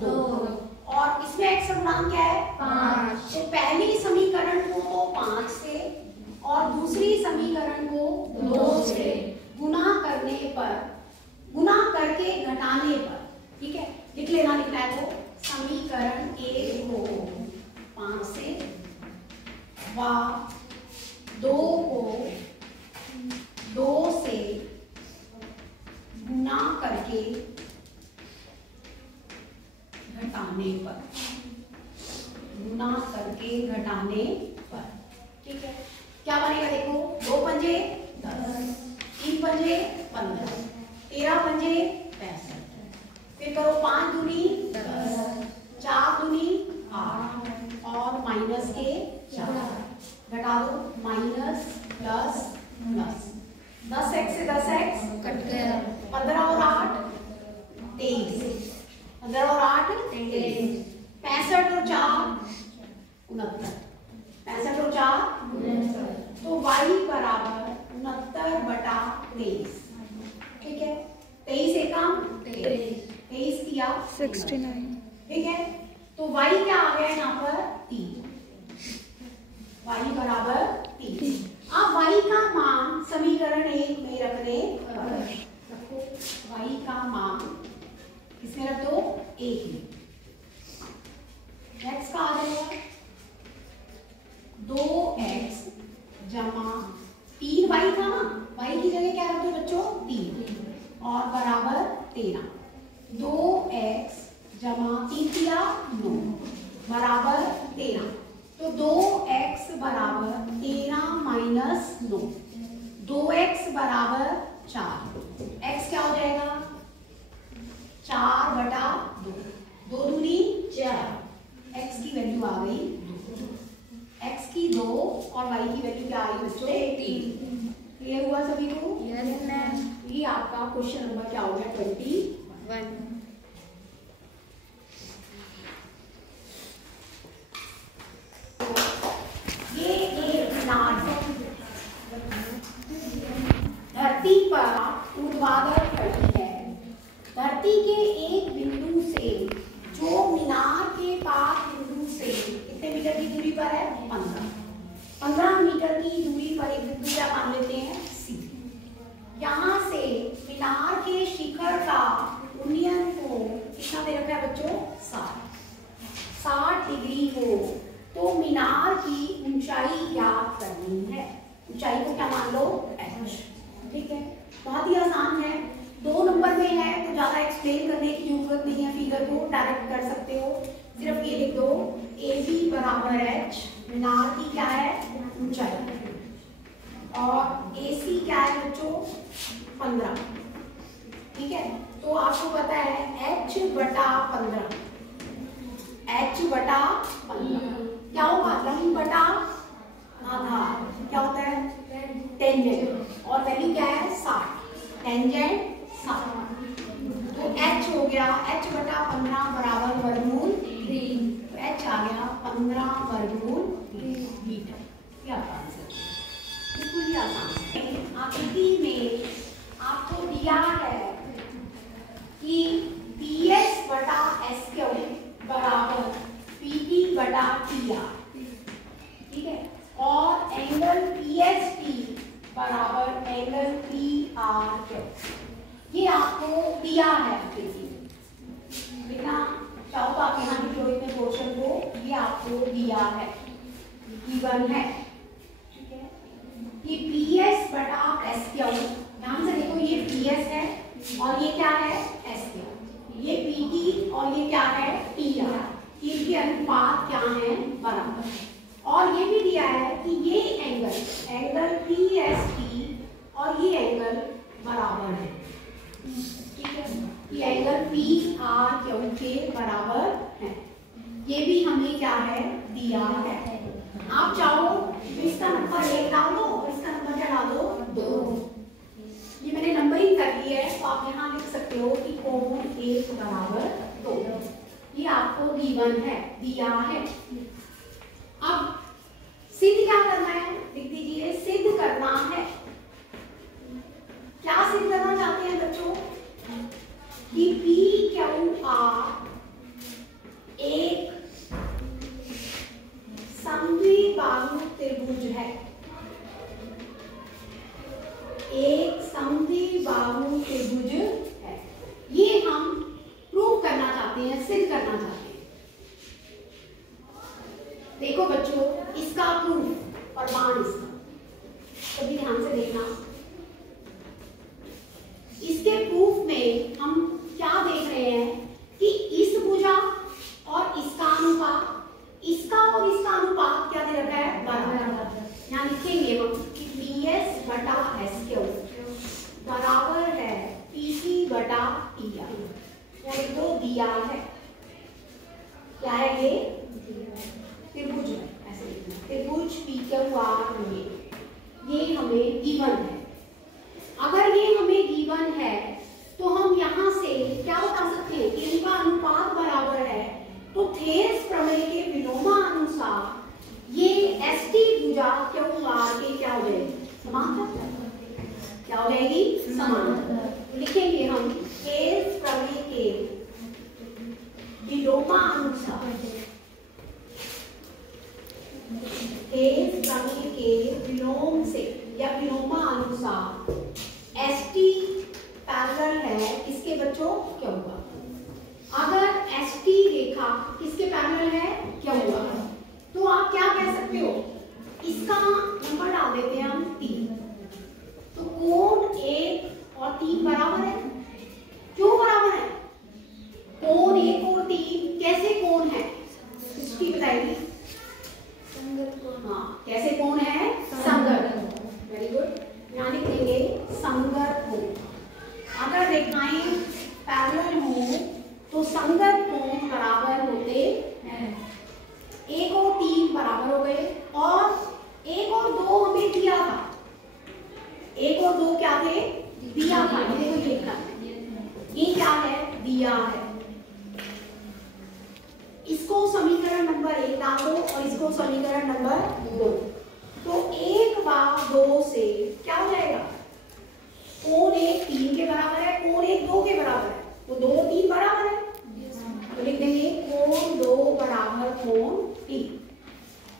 2 और इसमें x का गुणांक क्या है 5। तो पहली समीकरण को तो 5 से और दूसरी समीकरण को 2 से गुना करने पर, गुना करके घटाने पर, ठीक है, लिख लेना, लिखना है तो समीकरण 1 को 5 से व 2 को 2 से गुना करके घटाने पर, गुना करके घटाने पर, ठीक है, क्या बनेगा देखो, 2 पंजे 10, 3 पंजे 15, 13 पंजे 65, फिर करो 5 दूनी 10, 4 दूनी 8 और माइनस के 4, घटा दो माइनस प्लस प्लस, 10x से 10x कट गया, 15 और 8 23, 15 और 8 23, 65 और 4 69, 65 और 4 69, तो y बराबर 69/23, ठीक है, 23 एकम 23 किया 69, ठीक है, तो y क्या आ गया यहाँ पर 3, y बराबर 3। अब y का मान समीकरण 1 में रखने पर रखो, y का मान इसमें रख दो 1 में, x का आ जाएगा 2x जमा 3y था ना, y की जगह क्या रख दो बच्चों 3 और बराबर 13, 2x जमा 3 किया 9 बराबर 13, तो 2x बराबर 13 माइनस 9, 2x बराबर 4, x क्या हो जाएगा 4/2, 2 दूनी 4, x की वैल्यू आ गई 2, x की 2 और y की वैल्यू क्या आई बच्चों 3। क्लियर हुआ सभी को? Yes ma'am. ये आपका क्वेश्चन नंबर क्या हो गया 21। ये एक मीनार धरती पर ऊर्ध्वाधर खड़ी है, धरती के एक बिंदु से जो मीनार के पास बिंदु से कितने मीटर की दूरी पर है 15 मीटर की दूरी पर एक बिंदु क्या मान लेते हैं C। यहाँ से मीनार के शिखर का उन्नयन को कितना दे रखा है बच्चों 60 डिग्री हो, तो मीनार की ऊंचाई ज्ञात करनी है। ऊंचाई को क्या मान लो h, ठीक है, बहुत ही आसान है, 2 नंबर में है तो ज्यादा एक्सप्लेन करने की जरूरत नहीं है, फिगर को डायरेक्ट कर सकते हो, सिर्फ ये लिख दो AB बराबर h, मीनार की क्या है ऊंचाई, और AC क्या है बच्चों 15, ठीक है, तो आपको पता है h/15, h/15 क्या होगा लंब बटा आधार, क्या होता है टेंजेंट, और वैल्यू क्या है 60, टेंजेंट 60, तो h हो गया h/15 बराबर वर्गमूल 3, तो h आ गया 15 वर्गमूल मीटर। क्या आंसर बिल्कुल ही आसान। आकृति में आपको दिया है कि PS/SQ बराबर PT/TR, ठीक है, और एंगल PST बराबर एंगल PRQ, ये आपको दिया है आकृति में, देखना चाहो तो आप यहाँ लिखो इतने पोर्शन को, ये आपको दिया है, गिवन है, ठीक है, ये PS/SQ, ध्यान से देखो ये PS है और ये क्या है SQ, ये PT और ये क्या है TR, इनके अनुपात क्या है बराबर, और ये भी दिया है कि ये एंगल PST और ये एंगल बराबर है, ठीक है, ये एंगल PRQ के बराबर है, ये भी हमें क्या है दिया है। आप चाहो तो इसका नंबर 1 डाल दो और इसका नंबर क्या डाल दो 2, ये मैंने नंबरिंग कर ली है, तो आप यहाँ लिख सकते हो कि कोण 1 बराबर 2, ये आपको गिवन है, दिया है। अब सिद्ध क्या करना है लिख दीजिए, सिद्ध करना है, क्या सिद्ध करना चाहते हैं बच्चों कि PQR चाहते हैं, सिद्ध करना चाहते हैं। देखो बच्चों, इसका प्रूफ, प्रमाण इसका कभी ध्यान से देखना। इसके प्रूफ में हम क्या देख रहे हैं कि इस भुजा और इसका अनुपात, इसका और इसका अनुपात क्या दे रखा है, बराबर। यहाँ लिखेंगे हम कि PS बटा SQ बराबर है PT बटा TI, यानी तो दिया है। क्या है ये, त्रिभुज है, ऐसे लिखना, त्रिभुज PQR में ये हमें गिवन है। अगर ये हमें गिवन है तो हम यहाँ से क्या बता सकते हैं कि इनका अनुपात बराबर है, तो थेल्स प्रमेय के विलोमानुसार ये ST भुजा QR के क्या हो जाएगी, समांतर। क्या हो जाएगी, समांतर। लिखेंगे हम थेल्स प्रमेय के विलोमानुसार, थेल्स प्रमेय के विलोम से या विलोमानुसार ST पैरेलल है किसके बच्चों, क्या हुआ। अगर ST रेखा किसके पैरेलल है, क्या हुआ, तो आप क्या कह सकते हो, इसका नंबर डाल देते हैं हम 3। तो कोण 1 और 3 बराबर है। क्यों बराबर है, कोण 1 और 3 कैसे कोण है, इसकी बताइए। हाँ, कैसे कोण है, संगत। वेरी गुड, यहाँ लिख देंगे संगत कोण। अगर रेखाएं पैरेलल हो तो संगत कोण बराबर होते हैं। 1 और 3 बराबर हो गए, और 1 और 2 हमें दिया था। 1 और 2 क्या थे, दिया था। ये देखो, ये लिखा है, ये क्या है, दिया है। इसको समीकरण नंबर 1 डाल दो और इसको समीकरण नंबर 2। तो 1 व 2 से क्या हो जाएगा, कोण 1 3 के बराबर है, कोण 1 2 के बराबर है, तो 2 3 बराबर है। तो लिख देंगे कोण 2 बराबर कोण 3।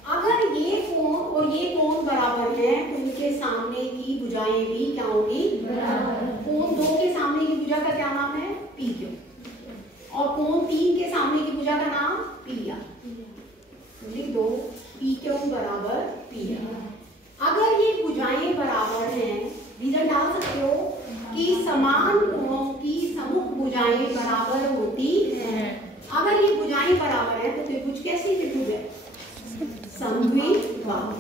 अगर ये कोण और ये कोण बराबर हैं तो इनके सामने की भुजाएं भी क्या होगी, बराबर। कोण 2 के सामने की भुजा का क्या नाम है, PQ, और कोण 3 के सामने की भुजा का नाम PR। लिख दो PQ बराबर PR। अगर ये भुजाएं बराबर हैं, रिजल्ट डाल सकते हो कि समान कोणों की सम्मुख भुजाएं बराबर होती हैं। अगर ये भुजाएं बराबर हैं तो त्रिभुज कैसी त्रिभुज है, समद्विबाहु।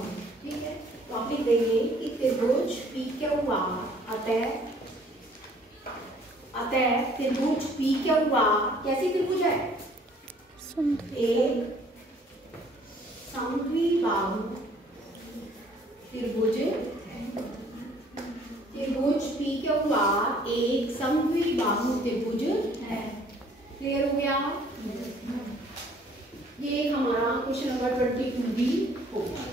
ठीक है, तो आप लिख देंगे कि त्रिभुज PQR अतः त्रिभुज PQR कैसी त्रिभुज है, एक समद्विबाहु त्रिभुज। त्रिभुज PQR एक समद्विबाहु त्रिभुज है। क्लियर हो गया। ये हमारा क्वेश्चन नंबर 22 भी हो गया।